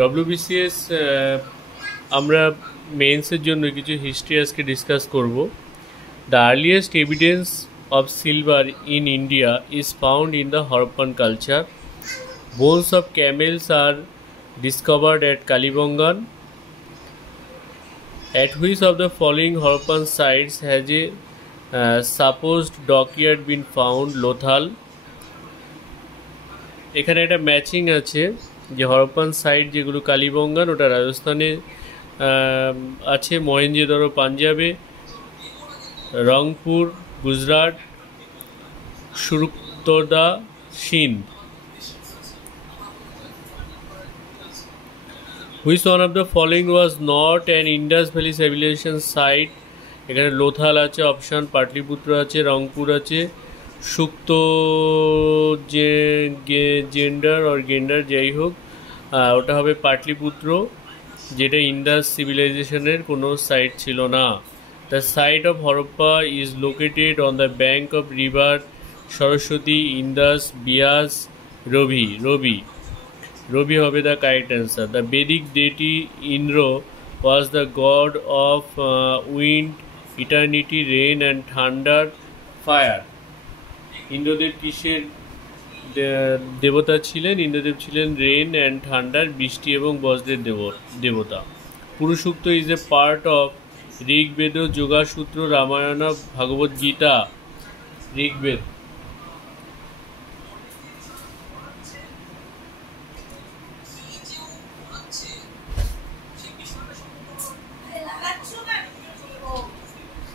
WBCS আমরা মেন্সের জন্য কিছু হিস্ট্রি আজকে ডিসকাস করব। The earliest evidence of silver in India is found in the Harappan culture. Bones of camels are discovered at Kalibangan. At which of the following Harappan sites has a supposed dockyard been found? Lothal. এখানে একটা matching আছে যে Harappan site যেগুলো কালীবঙ্গান ওটা রাজস্থানে আছে, মহেঞ্জোদারো পাঞ্জাবে, Rangpur Gujarat, সুরতদা Sindh. Which one of the following was not an Indus Valley civilization site? এখানে লোথাল আছে অপশন, পাটলিপুত্র আছে, রংপুর আছে, সুক্ত জেন্ডার অর গেন্ডার যাই হোক ওটা হবে পাটলিপুত্র, যেটা ইন্ডাস সিভিলাইজেশনের কোনো সাইট ছিল না। The site of Harappa is located on the bank of river Saraswati, Indus, Bias, Ravi. Ravi হবে the correct answer. The Vedic deity Indra was the god of wind, eternity, rain and thunder, fire. Indradev কিসের দেবতা ছিলেন? ইন্দ্রদেব ছিলেন rain and thunder, বৃষ্টি এবং বজ্রের দেবতা। Purusha Sukta is a part of Rigveda, Yogasutra, Ramayana, Bhagavad Gita. Rigveda.